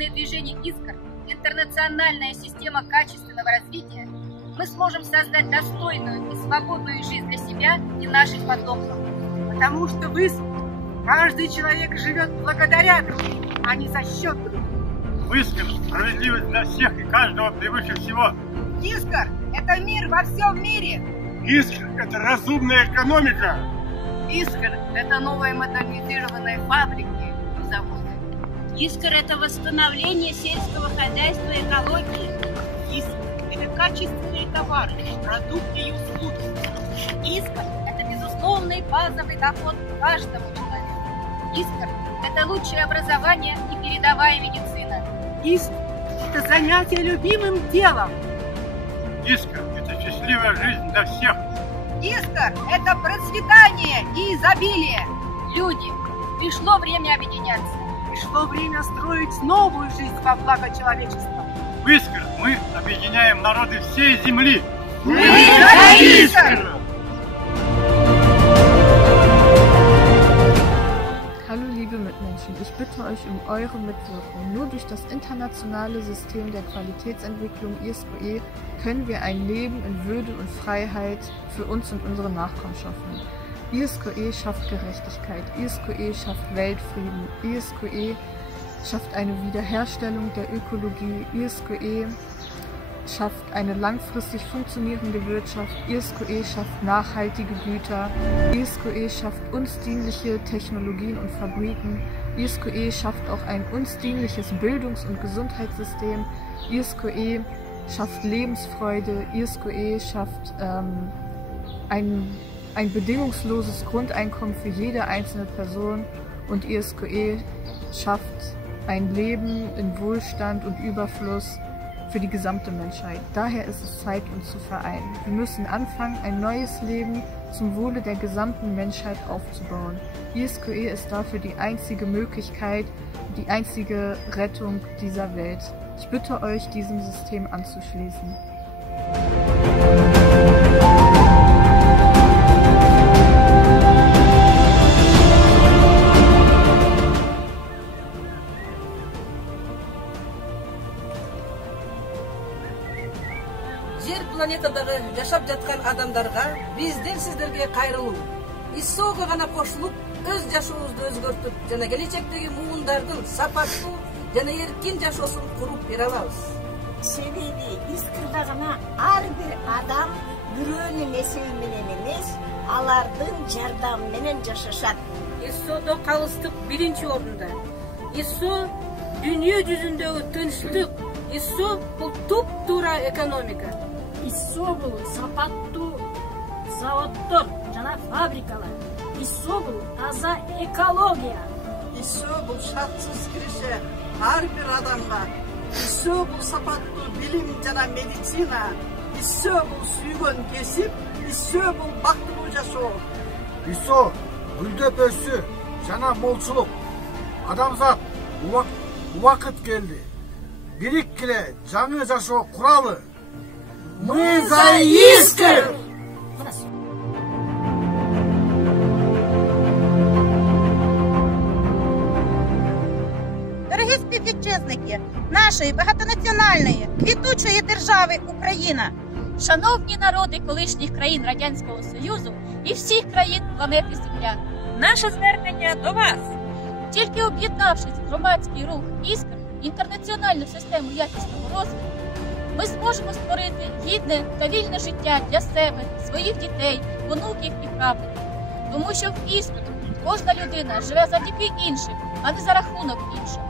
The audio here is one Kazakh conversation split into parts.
направленное движение «Искр», интернациональная система качественного развития, мы сможем создать достойную и свободную жизнь для себя и наших потомков. Потому что в Искре каждый человек живет благодаря другим, а не за счет других. В Искре справедливость для всех и каждого превыше всего. Искр – это мир во всем мире. Искр – это разумная экономика. Искр – это новые модернизированные фабрики и заводы. Искр – это восстановление сельского хозяйства и экологии. Искр – это качественные товары, продукты и услуги. Искр – это безусловный базовый доход каждому человеку. Искр – это лучшее образование и передовая медицина. Искр – это занятие любимым делом. Искр – это счастливая жизнь для всех. Искр – это процветание и изобилие. Люди, пришло время объединяться. Пришло время строить новую жизнь во благо человечества. В Искр мы объединяем народы всей земли. Мы за Искр! Hallo liebe Mitmenschen, ich bitte euch um eure Mitwirkung. Nur durch das internationale System der Qualitätsentwicklung ISKOE können wir ein Leben in Würde und Freiheit für uns und unsere Nachkommen schaffen. ISKOE schafft Gerechtigkeit, ISKOE schafft Weltfrieden, ISKOE schafft eine Wiederherstellung der Ökologie, ISKOE schafft eine langfristig funktionierende Wirtschaft, ISKOE schafft nachhaltige Güter, ISKOE schafft uns dienliche Technologien und Fabriken, ISKOE schafft auch ein uns dienliches Bildungs- und Gesundheitssystem, ISKOE schafft Lebensfreude, ISKOE schafft ein bedingungsloses Grundeinkommen für jede einzelne Person und ISKOE schafft ein Leben in Wohlstand und Überfluss für die gesamte Menschheit. Daher ist es Zeit, uns zu vereinen. Wir müssen anfangen, ein neues Leben zum Wohle der gesamten Menschheit aufzubauen. ISKOE ist dafür die einzige Möglichkeit, die einzige Rettung dieser Welt. Ich bitte euch, diesem System anzuschließen. Жер планетадагы жашап жаткан адамдарга бизден сиздерге кайрылуу. ИСОго гана кошулуп, өз жашообузду өзгөртүп жана келечектеги муундардын сапаттуу жана эркин жашоосун куруп бере алабыз. Себеби Искрда гана ар бир адам бирөөнүн эсеби менен эмес, алардын жардамы менен жашашат. ИСОдо калыстык биринчи орунда. ИСО дүйнө жүзүндөгү тынчтык. ИСО бул туп-туура экономика. ИСО бул сапаттуу заводдор жана фабрикалар. ИСО бул таза экология. ИСО бул шартсыз киреше ар бир адамга. ИСО бул сапаттуу билим жана медицина. ИСО бул сүйгөн кесип. ИСО бул бактылуу жашоо. ИСО гүлдөп өссү жана молчулук. Адамзат убакыт келди. Бириkkile жаңы жашоо куралы. Мы за Искр! Дорогі співвітчизники нашої багатонаціональної, квітучої держави Україна, Шановні народи колишніх країн Радянського Союзу і всіх країн планети Земля, Наше звернення до вас. тільки об'єднавшись в громадський рух «Іскр», інтернаціональну систему якісного розвитку, ми зможемо створити гідне та вільне життя для себе, своїх дітей, онуків і правнуків. Тому що в «Іскрі» кожна людина живе завдяки іншим, а не за рахунок інших.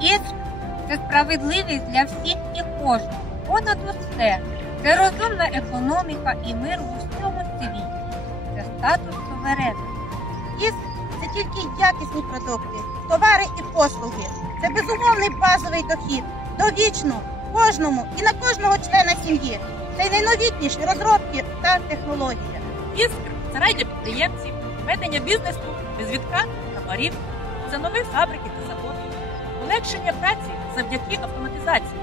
Іскр – це справедливість для всіх і кожного, понад усе. Це розумна економіка і мир в усьому світі. Це статус суверена. Іскр – це тільки якісні продукти, товари і послуги. Це безумовний базовий дохід, довічно, кожному і на кожного члена сім'ї. Це найновітніші розробки та технології. Іскр – це рай для підприємців, ведення бізнесу, без відкат, хабарів, це нові фабрики та заводи, полегшення праці завдяки автоматизації.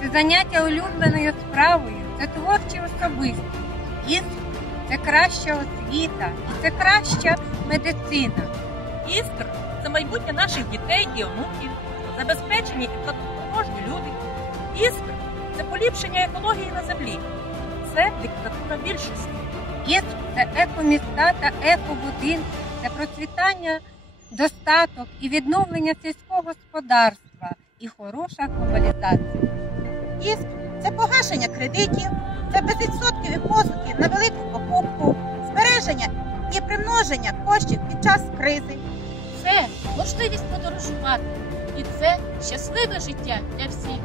Це заняття улюбленою справою, це творчі особистості. Іскр – це краща освіта і це краща медицина. Іскр – це майбутнє наших дітей і онуків, забезпечені і платоспроможні люди. Іскра – це поліпшення екології на землі. Це диктатура більшості. Іскр – це екоміста та екобудинки, це процвітання, достаток і відновлення сільського господарства і хороша глобалізація. Іскр – це погашення кредитів, це безвідсоткові позики на велику покупку, збереження і примноження коштів під час кризи. Це можливість подорожувати. І це щасливе життя для всіх.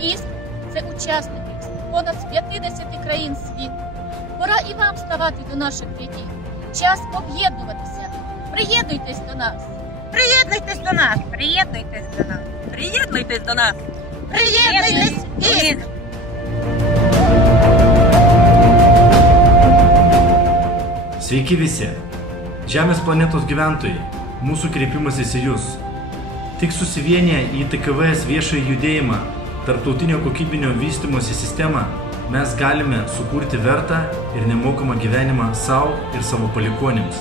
Іскр – це учасники з понад 50 країн світу. Пора і вам ставати до наших рядів. Час об'єднуватися. Приєднуйтесь до нас. Приєднуйтесь до нас. Приєднуйтесь до нас. Приєднуйтесь до нас. Приєднуйтесь. Іскр. Sveiki visi! Žemės planetos gyventojai, mūsų kreipimasis į Jūs. Tik susivienyje į TKVS viešąjį judėjimą, tarptautinio kokybinio vystymosi sistemą, mes galime sukurti vertą ir nemokamą gyvenimą savo ir savo palikuonims.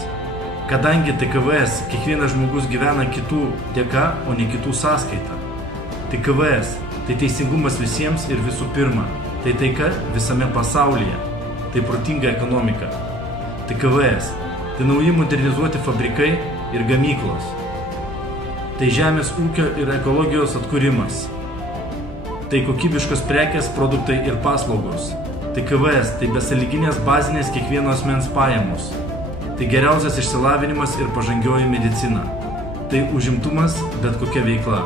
Kadangi TKVS kiekvienas žmogus gyvena kitų dėka, o ne kitų sąskaita. TKVS tai teisingumas visiems ir visų pirma, tai taika visame pasaulyje, tai protinga ekonomika. TKVS – tai nauji modernizuoti fabrikai ir gamyklos. Tai žemės ūkio ir ekologijos atkūrimas. Tai kokybiškos prekės, produktai ir paslaugos. TKVS – tai besąlyginės bazinės kiekvieno asmens pajamos. Tai geriausias išsilavinimas ir pažangioji medicina. Tai užimtumas bet kokia veikla.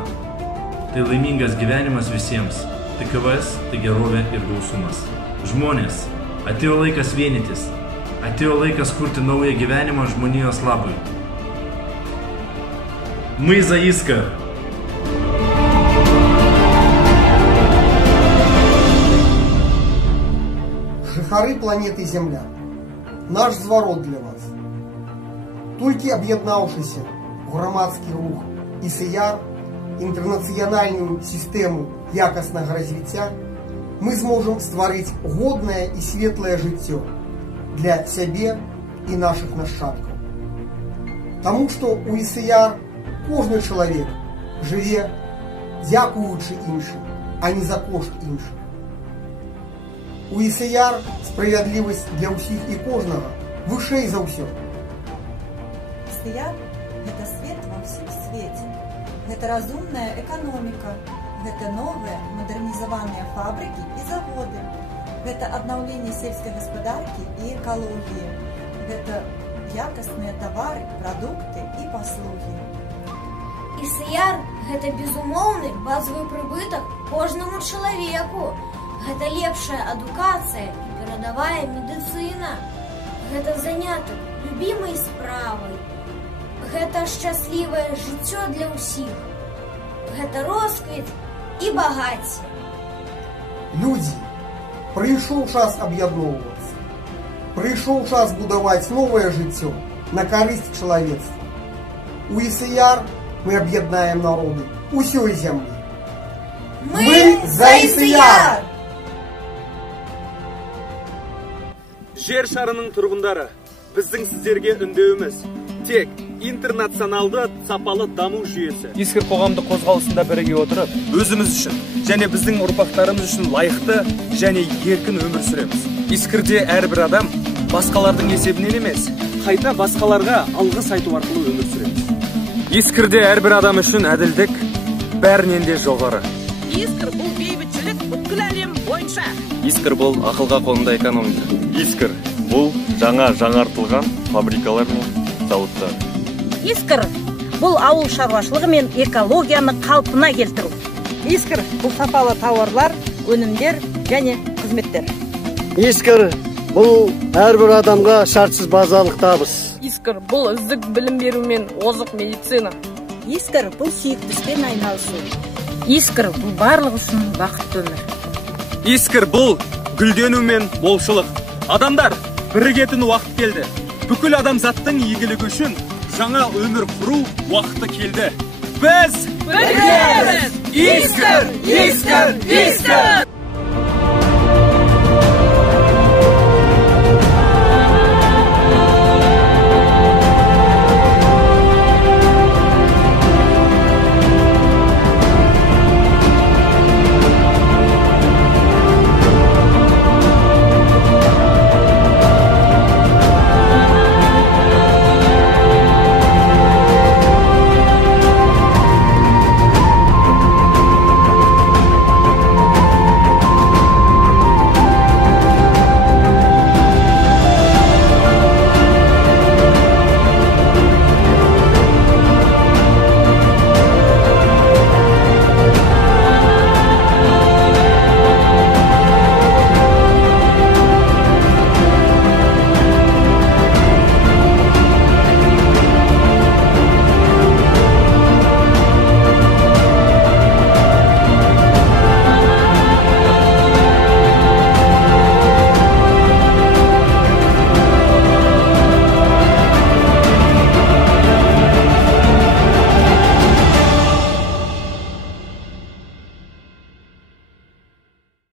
Tai laimingas gyvenimas visiems. TKVS – tai gerovė ir gausumas. Žmonės, atėjo laikas vienytis. Atėjo laikas kurti naują gyvenimą žmonijos labui. Мы за Искр! Жихары планеты Земля, наш зворот для вас. Толькі аб'яднаўшыся ў грамадскі рух ІСЯР, інтэрнацыянальную сістэму якаснага развіцця, мы зможам стварыць годнае і светлае жыццё для сябе і наших нашчадкаў. Таму што у ІСЯР кожны чалавек жыве дзякуючы іншым, а не за кошт іншых. У ІСЯР справядлівасць для ўсіх і кожнага вышэй за ўсё. ІСЯР – гэта свет ва ўсім свеце. Гэта разумная эканоміка, гэта новыя мадэрнізаваныя фабрыкі і заводы. Гэта аднаўленне сельскай гаспадаркі і экалогіі. Гэта якасныя тавары, прадукты і паслугі. ІСЯР – гэта безумоўны базавы прыбытак кожнаму чалавеку. Гэта лепшая адукацыя і перадавая медыцына. Гэта занятак любімай справай. Гэта шчаслівае жыццё для ўсіх. Гэта росквіт і багацце. Людзі, прыйшоў час аб'ядноўвацца. Прыйшоў час будаваць новае жыццё на карысць чалавецтва. У ІСЯР мы аб'яднаем народы усёй зямлі. Мы за ИСЯР! Жер шарының тұрғындары, біздің сіздерге үндеуіміз тек интернационалды сапалы даму жүйесі. Искр қоғамдық қозғалысында біріге отырып, өзіміз үшін және біздің ұрпақтарымыз үшін лайықты және еркін өмір сүреміз. Искрде әрбір адам басқалардың есебінен емес, қайта басқаларға алғыс айту арқылы өмір сүреміз. Искрде әрбір адам үшін әділдік бәрінен де жоғары. Искр бұл бейбітшілік бүткіл әлем бойынша. Искр бұл ақылға қонымды экономика. Искр бұл жаңартылған фабрикалар мен зауыттар. Искр бұл ауыл шаруашылығы мен экологияны қалпына келтіру. Искр бұл сапалы тауарлар, өнімдер және қызметтер. Искр бұл әрбір адамға шартсыз базалық табыс. Искр бұл үздік білім беру мен озық медицина. Искр бұл сүйікті іспен айналысу. Искр бұл барлық үшін бақытты өмір. Искр бұл гүлдену мен молшылық. Адамдар, бірігетін уақыт келді. Бүкіл адамзаттың игілігі үшін жаңа өмір құру уақыты келді. Біз біргеміз! Искр! Искр! Искр!